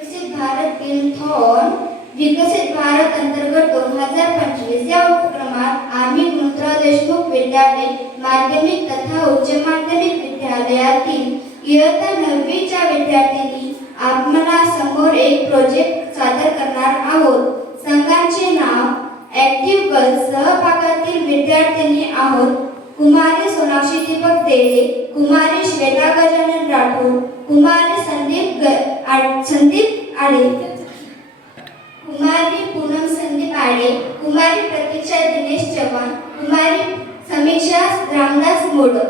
विकसित भारत थॉन विकसित भारत अंतर्गत 2025 या उपक्रमात आम्ही गुणराव देशमुख विद्यालय माध्यमिक तथा उच्च माध्यमिक विद्यालयातील इयत्ता 9वी च्या विद्यार्थ्यांनी आपल्या समोर एक प्रोजेक्ट सादर करणार आहोत. संघाचे नाव ॲक्टिव्ह गर्ल्स. सहभागातील विद्यार्थ्यांनी आहोत कुमारी सोनाक्षी दीपक देले, कुमारी श्वेता गजानन राठोड, कुमारी संदीप आडे, कुमारी पूनम संदीप आडे, कुमारी प्रतीक्षा दिनेश चव्हाण, कुमारी समीक्षा रामदास मोडक.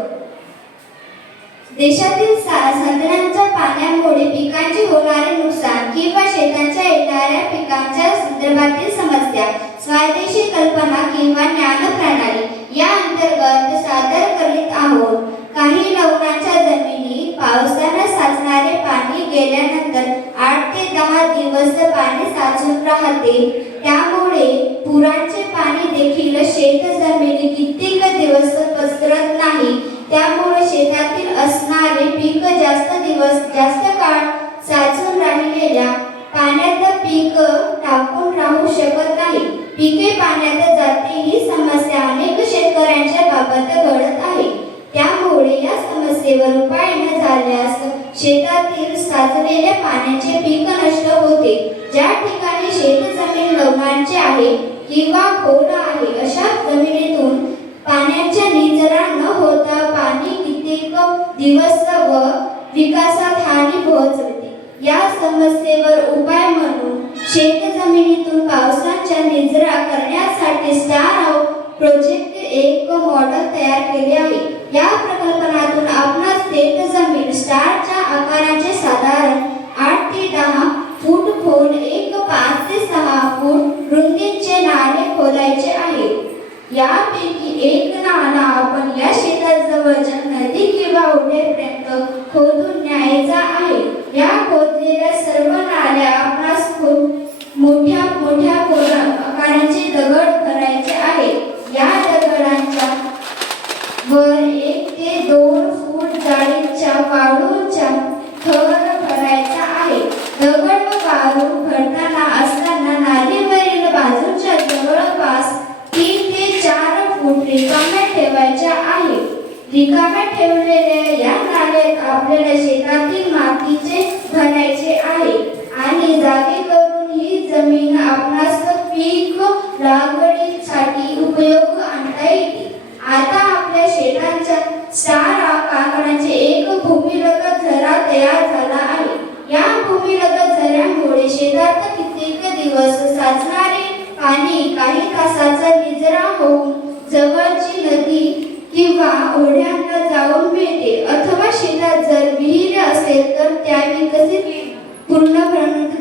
देशातील साधनांच्या पाण्यामुळे पिकांचे होणारे नुकसान किंवा शेतांच्या येणाऱ्या पिकांच्या संदर्भातील समस्या, स्वदेशी कल्पना किंवा ज्ञान प्रणाली या अंतर्गत सादर करीत आहोत. काही लवणाच्या जमिनी पावसाने साचणारे पाणी गेल्यानंतर 8 ते 10 दिवस पाणी साचून राहते. त्यामुळे पुराचे पाणी देखील शेत जमिनी कित्येक दिवस पसरत नाही. त्यामुळे शेतातील असणारे पीक जास्त काळ साचून राहिलेल्या पाण्यात पीक टाकून राहू शकत नाही. पिके पाण्यात जाते ही समस्या अनेक शेतकऱ्यांच्या बाबत घडत आहे. त्यामुळे या समस्येवर उपाय न झाल्यास शेतातील साचलेल्या पाण्याचे पीक नष्ट होते. ज्या ठिकाणी शेतजमीन लवणाची आहे किंवा खोल आहे अशा जमिनीतून पाण्याच्या निचरा न होता पाणी कित्येक दिवस व विकासात हानी पोहोचवते. या समस्येवर उपाय म्हणून शेतजमिनीतून पावसाच्या निचरा करण्यासाठी स्टार प्रोजेक्ट एक मॉडेल तयार केले आहे. या प्रकल्पनातून आपणास शेतजमीन स्टारच्या आकाराचे साधारण 8 ते 10 फूट खोल 5 ते 6 फूट रुंदीचे नाले खोदायचे आहे. यापैकी एक नाला आपण या शेताजवळच्या नदी किंवा ओढ्यापर्यंत खोदून न्यायचा आहे. या खोदलेल्या सर्व नाल्या आपणास मोठ्या आकाराचे दगड भरायचे आहेत. या दगडांच्या वर 1 ते 2 फूट जाडीच्या वाळूचा थर भरायचा आहे. दगड व वाळू भरताना असताना नालीवरील बाजूच्या जवळपास 3 ते 4 फूट रिकाम्या ठेवायच्या आहे. रिकाम्या ठेवलेल्या या नाल्यात आपल्याला शेतातील मातीचे भरायचे आहे आणि जागे करून ही जमीन आपणास पीक लागवडीसाठी उपयोग आणता येते. आता आपल्या शेतांच्या स्टार आकाराचे एक भूमिगत झरा तयार झाला आहे. या भूमिगत झऱ्यामुळे शेतात कित्येक दिवस साचणारे पाणी काही तासाचा निचरा होऊन जवळची नदी किंवा ओढ्यांना जाऊन मिळते. अथवा शेतात जर विहीर असेल तर त्या विकसित पूर्ण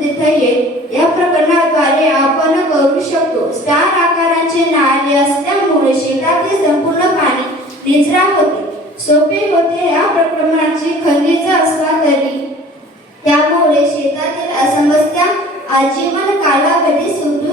देता येईल. या प्रकरणाद्वारे आपण करू शकतो. स्टार आकाराचे नाले असल्यामुळे शेतातील संपूर्ण पाणी निचरा होते, सोपे होते. या प्रकरणाची खनिज असला तरी त्यामुळे शेतातील समस्या आजीवन कालावधी सुटू